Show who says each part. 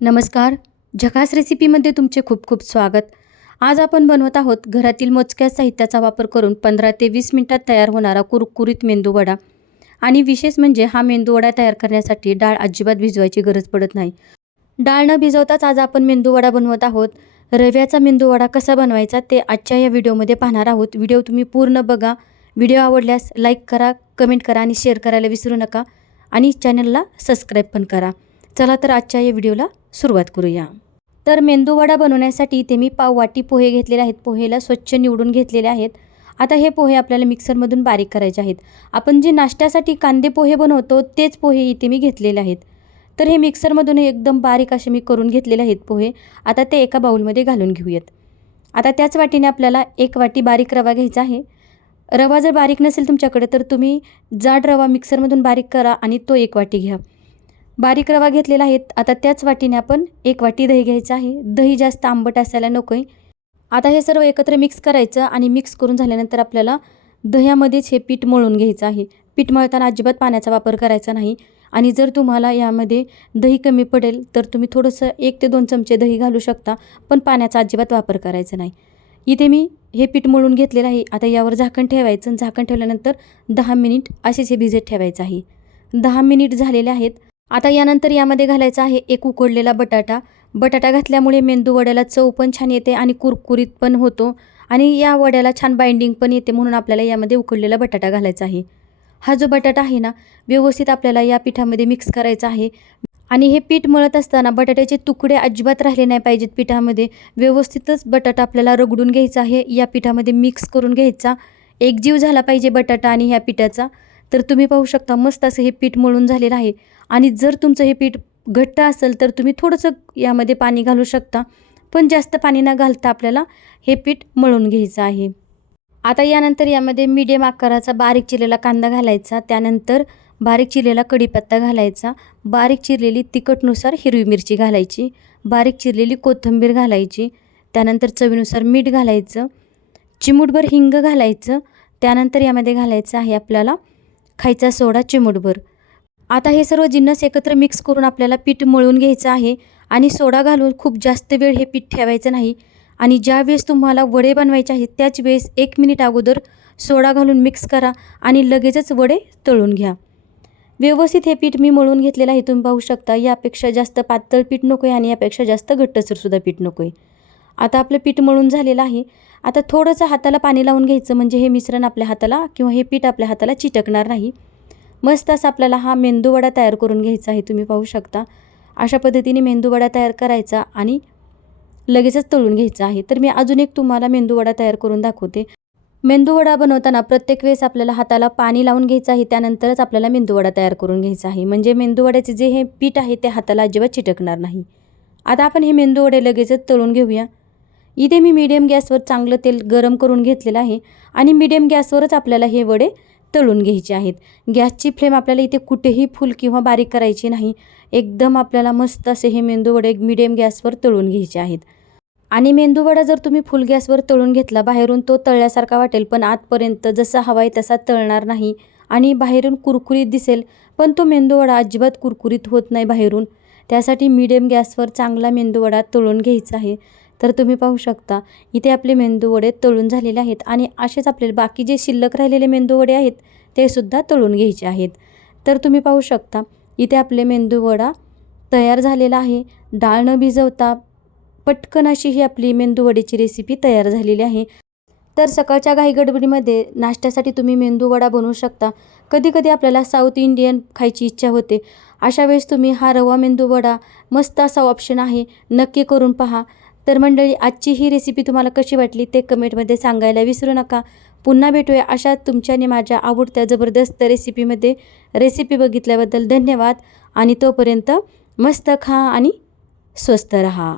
Speaker 1: नमस्कार. झकास रेसिपीमध्ये तुमचे खूप खूप स्वागत. आज आपण बनवत आहोत घरातील मोजक्या साहित्याचा वापर करून पंधरा ते वीस मिनटात तयार होणारा कुरकुरीत मेंदूवडा आणि विशेष म्हणजे हा मेंदूवडा तयार करण्यासाठी डाळ अजिबात भिजवायची गरज पडत नाही. डाळ न भिजवताच आज आपण मेंदूवडा बनवत आहोत. रव्याचा मेंदूवडा कसा बनवायचा ते आजच्या या व्हिडिओमध्ये पाहणार आहोत. व्हिडिओ तुम्ही पूर्ण बघा. व्हिडिओ आवडल्यास लाईक करा कमेंट करा आणि शेअर करायला विसरू नका. आणि चॅनलला सबस्क्राईब पण करा. चला तर आजच्या या व्हिडिओला सुरुवात करूया. तर मेंदूवडा बनवण्यासाठी इथे मी पाव वाटी पोहे घेतलेले आहेत. पोहेला स्वच्छ निवडून घेतलेले आहेत. आता हे पोहे आपल्याला मिक्सरमधून बारीक करायचे आहेत. आपण जे नाश्त्यासाठी कांदे पोहे बनवतो तेच पोहे इथे मी घेतलेले आहेत. तर हे मिक्सरमधून एकदम बारीक असे मी करून घेतलेले आहेत पोहे. आता ते एका बाऊलमध्ये घालून घेऊयात. आता त्याच वाटीने आपल्याला एक वाटी बारीक रवा घ्यायचा आहे. रवा जर बारीक नसेल तुमच्याकडे तर तुम्ही जाड रवा मिक्सरमधून बारीक करा आणि तो एक वाटी घ्या. बारीक रवा घेतलेला आहे. आता त्याच वाटीने आपण एक वाटी दही घ्यायचं आहे. दही जास्त आंबट असायला नको आहे आता हे सर्व एकत्र मिक्स करायचं आणि मिक्स करून झाल्यानंतर आपल्याला दह्यामध्येच हे पीठ मळून घ्यायचं आहे. पीठ मळताना अजिबात पाण्याचा वापर करायचा नाही. आणि जर तुम्हाला यामध्ये दही कमी पडेल तर तुम्ही थोडंसं एक ते दोन चमचे दही घालू शकता पण पाण्याचा अजिबात वापर करायचा नाही. इथे मी हे पीठ मळून घेतलेलं आहे. आता यावर झाकण ठेवायचं झाकण ठेवल्यानंतर दहा मिनिट असेच हे भिजत ठेवायचं आहे. दहा मिनिट झालेले आहेत. आता यानंतर यामध्ये घालायचा आहे एक उकडलेला बटाटा. बटाटा घातल्यामुळे मेंदू वड्याला चव पण छान येते आणि कुरकुरीत पण होतो. आणि या वड्याला छान बाइंडिंग पण येते म्हणून आपल्याला यामध्ये उकडलेला बटाटा घालायचा आहे. हा जो बटाटा आहे ना व्यवस्थित आपल्याला या पिठामध्ये मिक्स करायचा आहे. आणि हे पीठ मळत असताना बटाट्याचे तुकडे अजिबात राहिले नाही पाहिजेत पिठामध्ये. व्यवस्थितच बटाटा आपल्याला रगडून घ्यायचा आहे. या पिठामध्ये मिक्स करून घ्यायचा. एकजीव झाला पाहिजे बटाटा आणि ह्या पिठाचा. तर तुम्ही पाहू शकता मस्त असं हे पीठ मळून झालेलं आहे. आणि जर तुमचं हे पीठ घट्ट असेल तर तुम्ही थोडंसं यामध्ये पाणी घालू शकता. पण जास्त पाणी न घालता आपल्याला हे पीठ मळून घ्यायचं आहे. आता यानंतर यामध्ये मीडियम आकाराचा बारीक चिरलेला कांदा घालायचा. त्यानंतर बारीक चिरलेला कढीपत्ता घालायचा. बारीक चिरलेली तिखटनुसार हिरवी मिरची घालायची. बारीक चिरलेली कोथिंबीर घालायची. त्यानंतर चवीनुसार मीठ घालायचं. चिमूटभर हिंग घालायचं. त्यानंतर यामध्ये घालायचं आहे आपल्याला खायचा सोडा चिमूटभर. आता हे सर्व जिन्नस एकत्र मिक्स करून आपल्याला पीठ मळून घ्यायचं आहे आणि सोडा घालून खूप जास्त वेळ हे पीठ ठेवायचं नाही. आणि ज्या वेळेस तुम्हाला वडे बनवायचे आहेत त्याच वेळेस एक मिनिट अगोदर सोडा घालून मिक्स करा आणि लगेचच वडे तळून घ्या. व्यवस्थित हे पीठ मी मळून घेतलेलं आहे तुम्ही पाहू शकता. यापेक्षा जास्त पातळ पीठ नको आहे आणि यापेक्षा जास्त घट्टसरसुद्धा पीठ नको आहे आता आपलं पीठ मळून झालेलं आहे. आता थोडंसं हाताला पाणी लावून घ्यायचं म्हणजे हे मिश्रण आपल्या हाताला किंवा हे पीठ आपल्या हाताला चिटकणार नाही. मस्त असा आपल्याला हा मेंदूवडा तयार करून घ्यायचा आहे तुम्ही पाहू शकता. अशा पद्धतीने मेंदूवडा तयार करायचा आणि लगेचच तळून घ्यायचा आहे. तर मी अजून एक तुम्हाला मेंदूवडा तयार करून दाखवते. मेंदूवडा बनवताना प्रत्येक वेळेस आपल्याला हाताला पाणी लावून घ्यायचं आहे त्यानंतरच आपल्याला मेंदूवडा तयार करून घ्यायचा आहे. म्हणजे मेंदूवड्याचे जे हे पीठ आहे ते हाताला अजिबात चिटकणार नाही. आता आपण हे मेंदूवडे लगेचच तळून घेऊया. इथे मी मीडियम गॅसवर चांगलं तेल गरम करून घेतलेलं आहे आणि मीडियम गॅसवरच आपल्याला हे वडे तळून घ्यायचे आहेत. गॅसची फ्लेम आपल्याला इथे कुठेही फुल किंवा बारीक करायची नाही. एकदम आपल्याला मस्त असे हे मेंदूवडे मीडियम गॅसवर तळून घ्यायचे आहेत. आणि मेंदूवडा जर तुम्ही फुल गॅसवर तळून घेतला बाहेरून तो तळल्यासारखा वाटेल पण आतपर्यंत जसा हवा आहे तसा तळणार नाही आणि बाहेरून कुरकुरीत दिसेल पण तो मेंदूवडा अजिबात कुरकुरीत होत नाही बाहेरून. त्यासाठी मीडियम गॅसवर चांगला मेंदूवडा तळून घ्यायचा आहे. तर तुम्ही पाहू शकता इथे आपले मेंदूवडे तळून झालेले आहेत आणि असेच आपले बाकी जे शिल्लक राहिलेले मेंदूवडे आहेत ते सुद्धा तळून घ्यायचे आहेत. तर तुम्ही पाहू शकता इथे आपले मेंदूवडा तयार झालेला आहे डाळ न भिजवता पटकन अशी ही आपली मेंदूवडीची रेसिपी तयार झालेली आहे. तर सकाळच्या घाई गडबडीमध्ये नाश्त्यासाठी तुम्ही मेंदूवडा बनवू शकता. कधी कधी आपल्याला साऊथ इंडियन खायची इच्छा होते. अशा वेळेस तुम्ही हा रवा मेंदूवडा मस्त असा ऑप्शन आहे नक्की करून पहा. तर मंडळी आजची ही रेसिपी तुम्हाला कशी वाटली ते कमेंटमध्ये सांगायला विसरू नका. पुन्हा भेटूया अशा तुमच्याने माझ्या आवडत्या जबरदस्त रेसिपीमध्ये रेसिपी बघितल्याबद्दल धन्यवाद आणि तोपर्यंत मस्त खा आणि स्वस्त रहा.